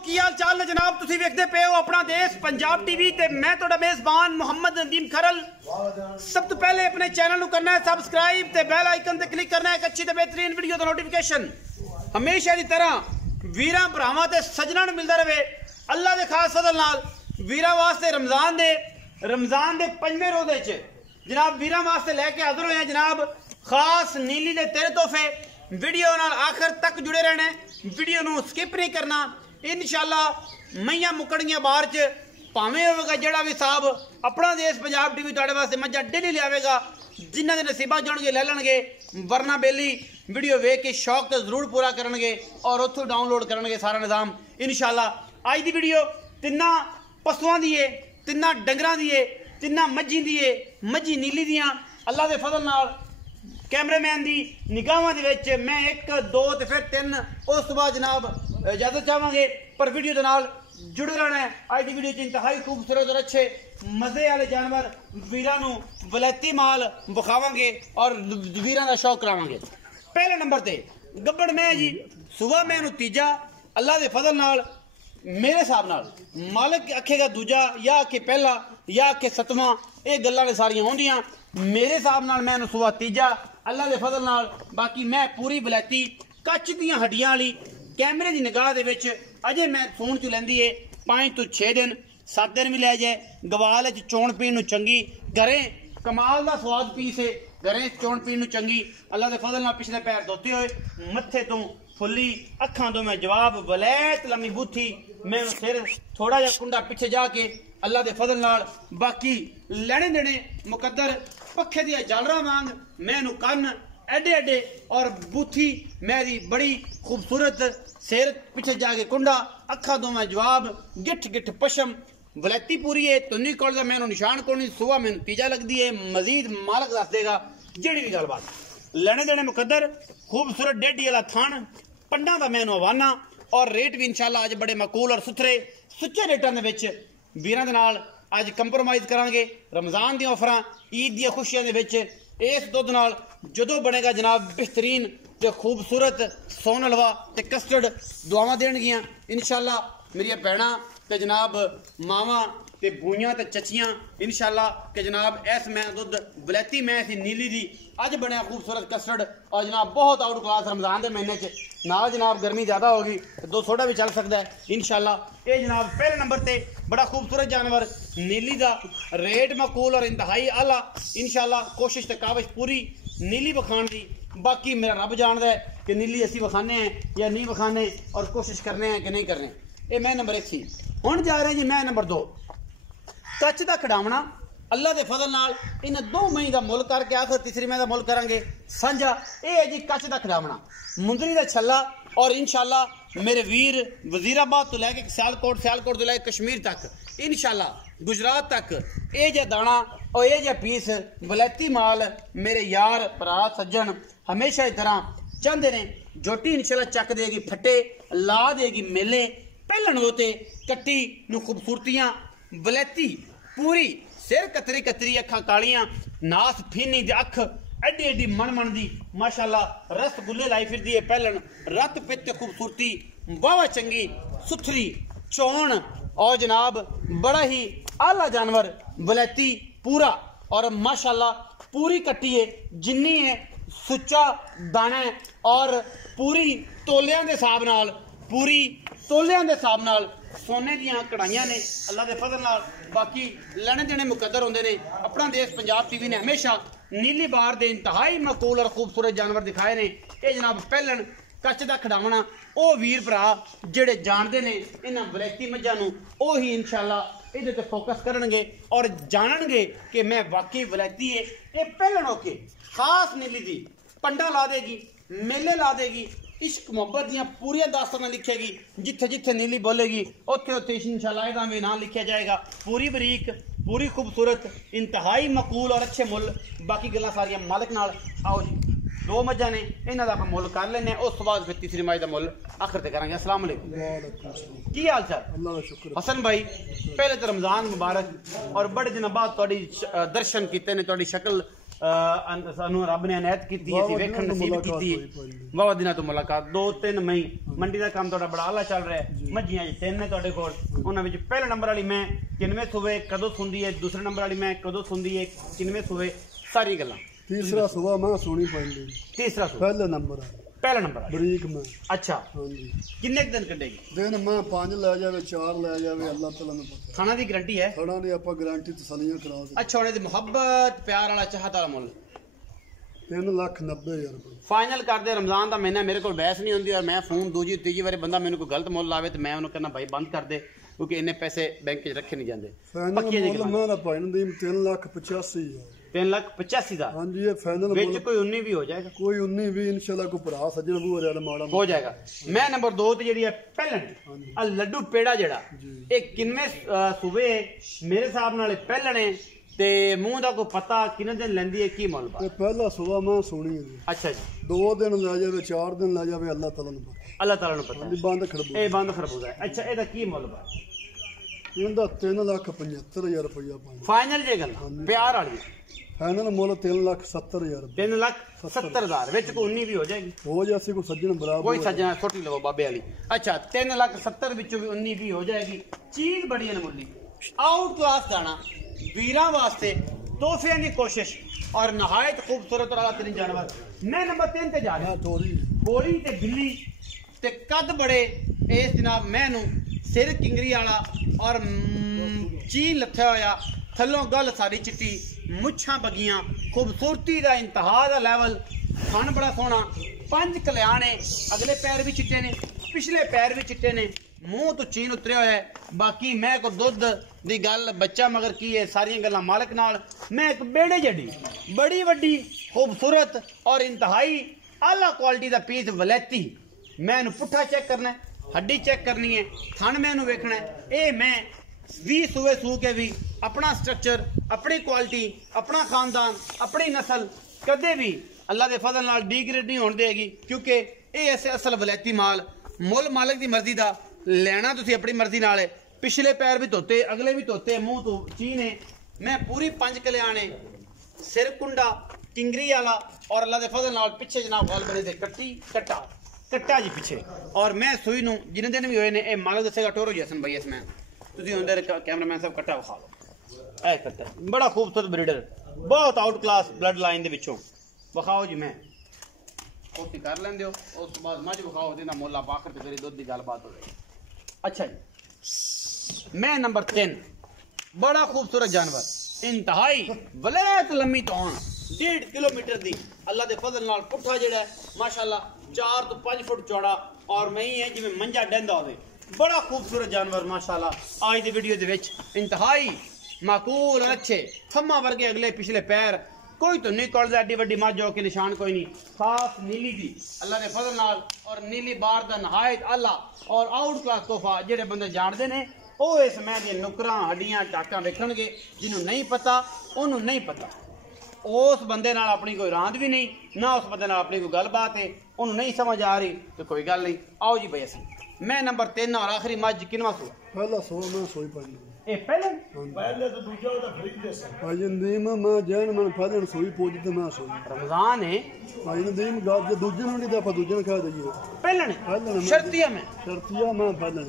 की हाल चाल ने जनाब तुसी वेखदे पे हो अपना देश पंजाब टीवी ते मैं तुहाडा मेजबान मोहम्मद नदीम खरल। सब तो पहले अपने चैनल करना है सबसक्राइब ते बेल आइकन ते क्लिक करना है एक अच्छी ते बेहतरीन वीडियो दा नोटिफिकेशन हमेशा की तरह वीरां भरावां ते सज्जनां नूं मिलदा रहे। अल्लाह दे खास फजल नाल वीरां वास्ते रमजान दे 5वें रोजे च जनाब वीरां वास्ते लैके हाजिर होए हैं जनाब खास नीली दे 3 तोहफे। वीडियो नाल आखिर तक जुड़े रहना, वीडियो नूं स्किप नहीं करना। इंशाअल्लाह मईयां मुकड़ियां बाहर च भावें होगा जेड़ा भी साहब अपना देश पंजाब टीवी तुहाडे वास्ते मज्जां डेली लियावेगा, जिन्हां दे नसीबां जाणगे ले लैणगे, वरना बेली वीडियो वेख के शौक तो जरूर पूरा करनगे और उत्थों डाउनलोड करनगे सारा निज़ाम इंशाअल्लाह। अज दी वीडियो तिन्ना पशुआं दी है, तिन्ना डंगरां दी है, तिन्ना मज्झी दी है, मज्झी नीली दियां अल्लाह दे फजल नाल कैमरामैन की निगाहां दे विच मैं 1 2 ते फिर 3 उस तो बाद जनाब इजाजत चाहांगे, पर वीडियो के नाल जुड़े रहना है। अज की वीडियो इंतहाई खूबसूरत और अच्छे मजे वाले जानवर वीरां नूं वलैती माल विखावांगे और वीरां दा शौक करावांगे। पहले नंबर ते गब्बड़ मैं जी सुबह मैं नूं तीजा अल्लाह दे फजल नाल मेरे हिसाब नाल मालिक आखेगा दूजा या आखे पहला या आखे 7वां, ये गल्लां ने सारियां होंदियां। मेरे हिसाब नाल मैं सुबह तीजा अल्लाह दे फजल नाल। बाकी मैं पूरी वलैती कच दियां हड्डियां वाली कैमरे की निगाह दे विच अजे मैं सूण च लैंदी है 5 तो 6 दिन 7 दिन भी लै जाए। गवाल च चोण पीण नूं चंगी, घरें कमाल दा स्वाद पीस है, घरें चोण पीण नूं चंगी अल्लाह दे फजल नाल। पिछले पैर धोते हुए मत्थे तो फुल्ली अखां तो मैं जवाब वलैत लम्मी बूथी मैं सिर थोड़ा जा कुंडा पिछे जाके अल्लाह दे फजल नाल। बाकी लैने देने मुकद्दर पखे दिया जालरा वांग मैनू कन्न एडे एडे और बूथी मेरी बड़ी खूबसूरत, सिर पिछे जाके कुंडा अखा दो मैं जवाब गिठ गिठ पशम वलैती पूरी है। तुन्नी कोल दा मैनू निशान कोनी, सुबह मैनू तीजा लगती है, मजीद मालक दस देगा जेड़ी भी गलबात। लेने देने मुकद्दर खूबसूरत डेडी वाला थान पंडा दा मैनू हवाना और रेट भी इंशाअल्लाह अज बड़े मकूल और सुथरे सुच्चे रेटां दे विच वीरां दे नाल अज कंप्रोमाइज़ करांगे। रमजान दी ऑफरां ईद दी खुशियां दे विच इस दुध नाल जदों बनेगा जनाब बेहतरीन ते खूबसूरत सोन हलवा ते कस्टर्ड दुआवां देणगियां इंशाअल्लाह मेरिया भैणां ते जनाब मावां ते बूइयां ते चचियां इंशाअल्लाह के जनाब इस मैं दुध वलैती मैं सी नीली दी अज बनया खूबसूरत कस्टर्ड और जनाब बहुत आउट क्लास रमजान के महीने च नाल जनाब गर्मी ज़्यादा होगी तो 2 सोडा भी चल सकता है इंशाअल्लाह। ये जनाब पहले नंबर ते बड़ा खूबसूरत जानवर नीली दा रेट मकूल और इंतहाई आला इंशाअल्लाह। कोशिश ते काविश पूरी नीली विखाण दी, बाकी मेरा रब जानदा है कि नीली असी विखाने हैं या नहीं विखाने और कोशिश करने हैं कि नहीं करने। ये मैं नंबर 1 सी। हुण जा रहे जी मैं नंबर 2 कच दा खिडावना अल्लाह दे फजल नाल इन 2 मई का मुल करके आखिर तीसरी मई का मुल करांगे सांझा। ये है जी कच दा खिडावना मुंदरी दा छल्ला और इंशाअल्लाह मेरे वीर वजीराबाद तो लैके सियालकोट तो लैके कश्मीर तक इंशाअल्लाह गुजरात तक ये जे दाना और ये जे पीस वलैती माल मेरे यार भरा सज्जन हमेशा इस तरह चाहते ने। जोटी इंशाअल्लाह चक देगी फटे ला देगी मेले पहलन होते कट्टी नूं खूबसूरतियां वलैती पूरी सिर कतरी कतरी अखां कालियां नास फीनी दी अख एडी एडी मन मन दी माशाअल्लाह रसगुल्ले लाई फिरदी है पहलन रत पित खूबसूरती वावा चंगी सुथरी चौन और जनाब बड़ा ही आला जानवर वलैती पूरा और माशाअल्लाह पूरी कट्टी है जिन्नी है सुच्चा दाना है और पूरी तोलियां दे हिसाब नाल पूरी तोलियां दे हिसाब नाल सोने दियां कढ़ाइयां ने अल्लाह दे फजल नाल। बाकी लेने देने मुकद्दर होंदे ने। अपना देश पंजाब टीवी ने हमेशा नीली बार दे इंतहाई मकूल और खूबसूरत जानवर दिखाए ने। ये जनाब पहलन कच दा खिडावना ओ वीर भरा जेड़े जानते ने इन्हां वलैती मज्जां नूं ओ ही इंशाअल्लाह इहदे ते फोकस करनगे और जानणगे कि मैं वाकई वलैती है। ये पहलन होके खास नीली दी पंडा ला देगी, मेले ला देगी, इश्क मुहब्बत दियां पूरी दास्तानां लिखेगी, जिथे जिथे नीली बोलेगी उत्थे उत्थे इंशाअल्लाह इहदा भी नाम लिखा जाएगा। पूरी बरीक पूरी खूबसूरत इंतहाई मकूल और अच्छे मुल। बाकी गल्लां सारियां मालिक नाल। आओ जी 2 मज्जां ने इन्हां दा मुल कर लेने उस तो बाद फिर तीसरी मई दा मुल आखिर ते करांगे। अस्सलाम वालेकुम की हाल चाल? अल्लाह का शुक्र। हसन भाई पहले तो रमजान मुबारक और बड़े दिन बाद तुहाडी दर्शन कीते ने, तुहाडी शक्ल ਸਾਨੂੰ ਰੱਬ ਨੇ ਅਨਾਇਤ ਕੀਤੀ, ਅਸੀਂ ਵੇਖਣ ਨਸੀਬ ਕੀਤੀ। ਬਹੁਤ ਦਿਨਾਂ ਤੋਂ ਮੁਲਾਕਾਤ, 2-3 ਮਈ। ਮੰਡੀ ਦਾ ਕੰਮ ਤੁਹਾਡਾ ਬੜਾ ਆਲਾ ਚੱਲ ਰਿਹਾ। ਮੱਝੀਆਂ 3 ਨੇ ਤੁਹਾਡੇ ਕੋਲ, ਉਹਨਾਂ ਵਿੱਚ ਪਹਿਲੇ ਨੰਬਰ ਵਾਲੀ ਮੈਂ ਕਿੰਨਵੇਂ ਸੂਵੇ ਕਦੋਂ ਸੁਣਦੀ ਹੈ, ਦੂਸਰੇ ਨੰਬਰ ਵਾਲੀ ਮੈਂ ਕਦੋਂ ਸੁਣਦੀ ਹੈ, ਕਿੰਨਵੇਂ ਸੂਵੇ, ਸਾਰੀ ਗੱਲਾਂ। ਤੀਸਰਾ ਸੂਆ ਮੈਂ ਸੋਣੀ ਪੈਂਦੀ। ਤੀਸਰਾ ਸੂਆ ਪਹਿਲਾ ਨੰਬਰ ਬਰੀਕ ਮੈਂ। ਅੱਛਾ, ਹਾਂਜੀ। ਕਿੰਨੇ ਦਿਨ ਕੱਢੇਗੀ? ਦਿਨ ਮੈਂ 5 ਲੈ ਜਾਵੇ, 4 ਲੈ ਜਾਵੇ, ਅੱਲਾਹ ਤਾਲਾ ਨੂੰ ਪਤਾ। ਖਾਣਾ ਦੀ ਗਾਰੰਟੀ ਹੈ? ਖਾਣਾ ਦੀ ਆਪਾਂ ਗਾਰੰਟੀ ਤਸੱਲੀਆਂ ਕਰਾ ਦੇ। ਅੱਛਾ, ਉਹਨੇ ਦੀ ਮੁਹੱਬਤ ਪਿਆਰ ਵਾਲਾ ਚਾਹਤ ਵਾਲਾ ਮੁੱਲ 3,90,000 ਰੁਪਏ ਫਾਈਨਲ ਕਰਦੇ। ਰਮਜ਼ਾਨ ਦਾ ਮਹੀਨਾ, ਮੇਰੇ ਕੋਲ ਬਹਿਸ ਨਹੀਂ ਹੁੰਦੀ, ਔਰ ਮੈਂ ਫੋਨ ਦੂਜੀ ਤੀਜੀ ਵਾਰੀ ਬੰਦਾ ਮੈਨੂੰ ਕੋਈ ਗਲਤ ਮੁੱਲ ਲਾਵੇ ਤੇ ਮੈਂ ਉਹਨੂੰ ਕਹਿੰਦਾ ਭਾਈ ਬੰਦ ਕਰ ਦੇ, ਕਿਉਂਕਿ ਇੰਨੇ ਪੈਸੇ ਬੈਂਕ 'ਚ ਰੱਖੇ ਨਹੀਂ ਜਾਂਦੇ। ਪੱਕੀਆਂ ਜੀ ਮੈਂ ਦਾ ਭਾਈ ਨੂੰ 3,85,000। 3,85,000 ਦਾ? ਹਾਂਜੀ, ਇਹ ਫਾਈਨਲ ਵਿੱਚ ਕੋਈ 19 ਵੀ ਹੋ ਜਾਏਗਾ? ਕੋਈ 19 ਵੀ ਇਨਸ਼ਾਅੱਲਾ ਕੋਈ ਭਰਾ ਸੱਜਣ ਬੂ ਰਿਆ ਮਾੜਾ ਹੋ ਜਾਏਗਾ। ਮੈਂ ਨੰਬਰ 2 ਤੇ ਜਿਹੜੀ ਹੈ ਪਹਿਲਣ ਆ ਲੱਡੂ ਪੇੜਾ ਜਿਹੜਾ, ਇਹ ਕਿੰਨੇ ਸੂਬੇ ਮੇਰੇ ਹਿਸਾਬ ਨਾਲ ਪਹਿਲਣ ਹੈ ਤੇ ਮੂੰਹ ਦਾ ਕੋਈ ਪਤਾ ਕਿੰਨੇ ਦਿਨ ਲੈਂਦੀ ਹੈ, ਕੀ ਮੁੱਲ ਬਾ? ਪਹਿਲਾ ਸੁਬਾ ਮਾਂ ਸੋਣੀ ਹੈ ਜੀ। ਅੱਛਾ ਜੀ। 2 ਦਿਨ ਲੈ ਜਾਵੇ, 4 ਦਿਨ ਲੈ ਜਾਵੇ, ਅੱਲਾਹ ਤਾਲਾ ਨੂੰ ਪਤਾ। ਅੱਲਾਹ ਤਾਲਾ ਨੂੰ ਪਤਾ। ਬੰਦ ਖਰਬੂਜ਼ਾ, ਇਹ ਬੰਦ ਖਰਬੂਜ਼ਾ ਹੈ। ਅੱਛਾ, ਇਹਦਾ ਕੀ ਮੁੱਲ ਬਾ? ਇਹਦਾ 3,75,000 ਰੁਪਇਆ ਫਾਈਨਲ ਜੇ ਗੱਲ ਪਿਆਰ ਵਾਲੀ? ਫਾਈਨਲ ਮੁੱਲ 3,70,000। 3,70,000 ਵਿੱਚ ਕੋਈ 19 ਵੀ ਹੋ ਜਾਏਗੀ? ਹੋ ਜਾਸੀ ਕੋਈ ਸੱਜਣ ਬਰਾਬਰ, ਕੋਈ ਸੱਜਣਾ ਛੋਟੀ ਲਵੋ ਬਾਬੇ ਵਾਲੀ। ਅੱਛਾ, 3,70,000 ਵਿੱਚੋਂ ਵੀ 19 ਵੀ ਹੋ ਜਾਏਗੀ। ਚੀਜ਼ ਬੜੀ ਅਨਮੁੱਲੀ, ਆਊਟ ਕਲਾਸ ਦਾਣਾ, ਵੀਰਾਂ ਵਾਸਤੇ ਤੋਹਫਿਆਂ ਦੀ ਕੋਸ਼ਿਸ਼, ਔਰ ਨਹਾਇਤ ਖੂਬਸੂਰਤ ਵਾਲਾ ਤਰੀਨ ਜਾਨਵਰ। ਮੈਂ ਨੰਬਰ 3 ਤੇ ਜਾ ਰਿਹਾ। ਗੋਲੀ ਤੇ ਬਿੱਲੀ ਤੇ ਕੱਦ ਬੜੇ। ਇਸ ਜਨਾਬ ਮੈਂ ਨੂੰ ਸਿਰ ਕਿੰਗਰੀ ਵਾਲਾ ਔਰ ਚੀਨ ਲੱਥਿਆ ਹੋਇਆ, ਥੱਲੋਂ ਗੱਲ ਸਾਰੀ ਚਿੱਟੀ, ਮੁੱਛਾਂ ਬਗੀਆਂ, ਖੂਬਸੂਰਤੀ ਦਾ ਇੰਤਹਾ ਦਾ ਲੈਵਲ, ਥਣ ਬੜਾ ਸੋਹਣਾ, 5 ਕਲਿਆਣੇ, ਅਗਲੇ ਪੈਰ ਵੀ ਚਿੱਟੇ ਨੇ, ਪਿਛਲੇ ਪੈਰ ਵੀ ਚਿੱਟੇ ਨੇ, ਮੂੰਹ ਤੋਂ ਚੀਨ ਉਤਰਿਆ ਹੋਇਆ ਹੈ। ਬਾਕੀ ਮੈਂ ਕੋ ਦੁੱਧ ਦੀ ਗੱਲ, ਬੱਚਾ ਮਗਰ ਕੀ ਹੈ, ਸਾਰੀਆਂ ਗੱਲਾਂ ਮਾਲਕ ਨਾਲ। ਮੈਂ ਇੱਕ ਬੇੜੇ ਜੱਡੀ ਬੜੀ ਵੱਡੀ ਖੂਬਸੂਰਤ ਔਰ ਇੰਤਹਾਈ ਆਲਾ ਕੁਆਲਿਟੀ ਦਾ ਪੀਸ ਵਲੈਤੀ। ਮੈਂ ਇਹਨੂੰ ਪੁੱਠਾ ਚੈੱਕ ਕਰਨਾ, ਹੱਡੀ ਚੈੱਕ ਕਰਨੀ ਹੈ, ਥਣ ਮੈਂ ਇਹਨੂੰ ਵੇਖਣਾ। ਇਹ ਮੈਂ 20 ਸੂਏ ਸੂ ਕੇ ਵੀ ਆਪਣਾ ਸਟਰਕਚਰ, ਆਪਣੀ ਕੁਆਲਿਟੀ, ਆਪਣਾ ਖਾਨਦਾਨ, ਆਪਣੀ ਨਸਲ ਕਦੇ ਵੀ ਅੱਲਾ ਦੇ ਫਜ਼ਲ ਨਾਲ ਡੀਗ੍ਰੇਡ ਨਹੀਂ ਹੋਣ ਦੇਗੀ, ਕਿਉਂਕਿ ਇਹ ਐਸੇ ਅਸਲ ਵਲੈਤੀ ਮਾਲ, ਮੁੱਲ ਮਾਲਕ ਦੀ ਮਰਜ਼ੀ ਦਾ ਲੈਣਾ ਤੁਸੀਂ ਆਪਣੀ ਮਰਜ਼ੀ ਨਾਲ। ਪਿਛਲੇ ਪੈਰ ਵੀ ਧੋਤੇ, ਅਗਲੇ ਵੀ ਧੋਤੇ, ਮੂੰਹ ਤੋਂ ਚੀਨੇ। ਮੈਂ ਪੂਰੀ 5 ਕਲਿਆਣੇ, ਸਿਰ ਕੁੰਡਾ ਕਿੰਗਰੀ ਵਾਲਾ, ਔਰ ਅੱਲਾ ਦੇ ਫਜ਼ਲ ਨਾਲ ਪਿੱਛੇ ਜਨਾਬ ਗਾਲ ਬਣੇ ਤੇ ਕੱਟਾ ਜੀ ਪਿੱਛੇ। ਔਰ ਮੈਂ ਸੂਈ ਨੂੰ ਜਿੰਨੇ ਦਿਨ ਵੀ ਹੋਏ ਨੇ, ਇਹ ਮਾਲਕ ਦੱਸੇਗਾ ਟੋਰੋ ਜੈਸਨ ਭਾਈ ਇਸਮੈਨ, ਤੁਸੀਂ ਅੰਦਰ ਕੈਮਰਾਮੈਨ ਸਾਹਿਬ ਕੱਟਾ ਵਿਖਾ ਲਓ। ਇਹ ਕੱਟਾ ਬੜਾ ਖੂਬਸੂਰਤ ਬਰੀਡਰ, ਬਹੁਤ ਆਊਟ ਕਲਾਸ ਬਲੱਡ ਲਾਈਨ ਦੇ ਵਿੱਚੋਂ। ਵਿਖਾਓ ਜੀ, ਮੈਂ ਕੋਸ਼ੀ ਕਰ ਲੈਂਦੇ ਹੋ, ਉਸ ਤੋਂ ਬਾਅਦ ਮੱਝ ਵਿਖਾਓ, ਜਿਹਦਾ ਮੁੱਲ ਆਪ ਆਖਰ ਤੇ ਕਰੀ ਦੁੱਧ ਦੀ ਗੱਲਬਾਤ ਹੋ ਜਾਏਗੀ। ਅੱਛਾ ਜੀ, ਮੈਂ ਨੰਬਰ 3, ਬੜਾ ਖੂਬਸੂਰਤ ਜਾਨਵਰ, ਇੰਤਹਾਈ ਵਲੈਤ ਲੰਮੀ ਤੋਂ 1.5 ਕਿਲੋਮੀਟਰ ਦੀ, ਅੱਲਾ ਦੇ ਫਜ਼ਲ ਨਾਲ ਪੁੱਠਾ ਜਿਹੜਾ ਮਾਸ਼ਾਅੱਲਾ 4 ਤੋਂ 5 ਫੁੱਟ ਚੌੜਾ, ਔਰ ਮੈਂ ਹੀ ਹੈ ਜਿਵੇਂ ਮੰਜਾ ਡੈਂਦਾ ਹੋਵੇ। ਬੜਾ ਖੂਬਸੂਰਤ ਜਾਨਵਰ ਮਾਸ਼ਾਅੱਲਾ। ਅੱਜ ਦੀ ਵੀਡੀਓ ਦੇ ਵਿੱਚ ਇੰਤਹਾਈ ਮਾਕੂਲ ਔਰ ਅੱਛੇ ਥੰਮਾ ਵਰਗੇ ਅਗਲੇ ਪਿਛਲੇ ਪੈਰ, कोई तो नहीं कॉल एडी वड्डी मझ जो कि निशान कोई नहीं, खास नीली दी अल्लाह के फजल नाल, और नीली बार दा नहायत आला और आउट क्लास तोहफा। जेडे बंदे जानते ने वो इस मैं दी नुकरां हड्डियां टाकां वेखणगे, जिन्हों नहीं पता उन्होंने नहीं पता। उस बंदे नाल अपनी कोई रांद भी नहीं, ना उस बंदे नाल अपनी कोई गलबात है, उन्होंने नहीं समझ आ रही तो कोई गल नहीं। आओ जी भाई असीं मैं नंबर 3 और आखिरी मझ किनवा सो पहला सो मैं सोई पानी ए पहले तो दूजा ओदा खरीद दे सर भाई नदीम मैं जैन मन पहले सोई पोज ते मैं सोई रमजान है भाई नदीम गाज जे दूजे नु नहीं दफा दूजे ने खा दईए पहले शर्तिया में पहले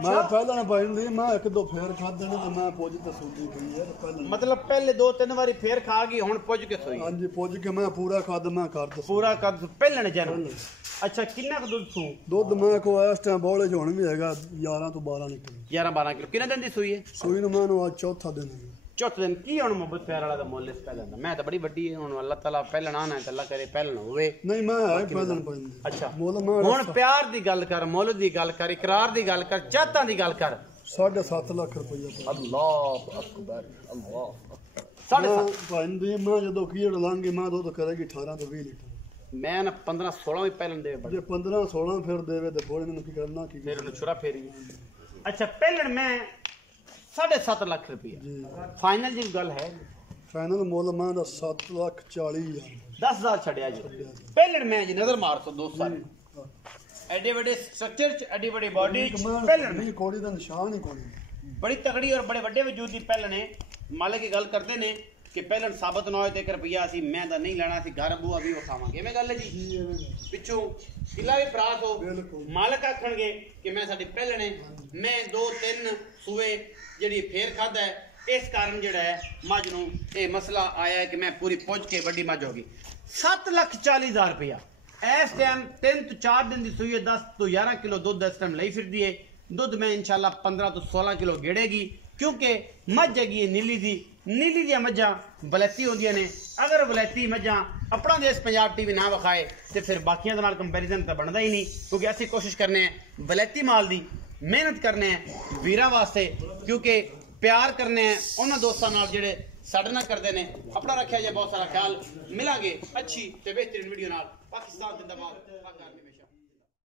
मैं पहले ना भाई नदीम मैं एक दो फेर खा देने तो मैं पोज ते सोई गई यार पहले मतलब पहले 2-3 बारी फेर खा गई हुन पोज के सोई। हां जी पोज के मैं पूरा खाद मैं कर दे पूरा कर पहले ने जन। अच्छा कितना दूध सू दूध मैं को इस टाइम बोले जो हुन भी हैगा 11 तो 12 लीटर 11-12 किलो कितने दिन दी सूई है सूई नु मैं आज चौथा दिन है चौथे दिन की हुन मोहब्बत प्यार वाला दा मोल इस पहले दा मैं तो बड़ी बड़ी है हुन अल्लाह ताला पहले ना है अल्लाह करे पहले होवे नहीं मैं है पहले पहले। अच्छा मोल मैं हुन प्यार दी गल कर, मोल दी गल कर, इकरार दी गल कर, चाहता दी गल कर। 7.5 लाख रुपया अल्लाह अकबर अल्लाह 7.5 भाई दी मैं जदों कीड़ लांगे मैं दूध करेगी 18 तो 20 लीटर मैं ना 15-16 भी पहले देवे जे 15-16 फिर देवे तो बोले ने की करना की फिर उन्हें छुरा फेरी। अच्छा पहले मैं 7.5 लाख रुपया फाइनल जी गल है फाइनल मोल मैं 7,40,000 10,000 छड़िया जी पहले मैं जी नजर मार तो दोस्त सारे एडे बड़े स्ट्रक्चर च एडी बड़ी बॉडी पहले नहीं कोड़ी दा निशान ही कोड़ी बड़ी तगड़ी और बड़े बड़े वजूद दी पहले ने मालिक की गल करते ने कि पहले साबित ना हो तो 1 रुपया असी मैं तो नहीं लेना, असी घर बूआ भी खावांगे। इवें गल है जी, पिछों किला भी प्रास हो, मालक आखणगे कि मैं साडी पहले ने मैं 2-3 सूए जिहड़ी फेर खादा है, इस कारण जिहड़ा है मझ नूं ये मसला आया है कि मैं पूरी पुज के वड्डी मझ होगी। 7,40,000 रुपया इस टाइम 3 तो 4 दिन की सूई है, 10 तो 11 किलो दुध इस टाइम लई फिरदी है। दुध में इंशाल्लाह 15 तो 16 किलो गेड़ेगी, क्योंकि मझ हैगी नीली दी मझां बलैती होंदियां ने। अगर बलैती मझां अपना देश पंजाब टीवी ना विखाए तो फिर बाकियां दे नाल कंपैरिजन तो बनता ही नहीं, क्योंकि असीं कोशिश करने हैं बलैती माल दी, मेहनत करने हैं वीरां वास्ते, क्योंकि प्यार करने हैं उन्होंने दोस्तों नाल जिहड़े साडे नाल करदे ने। अपना रखिया जे बहुत सारा ख्याल, मिलांगे अच्छी ते बेहतरीन वीडियो नाल। पाकिस्तान जिंदाबाद।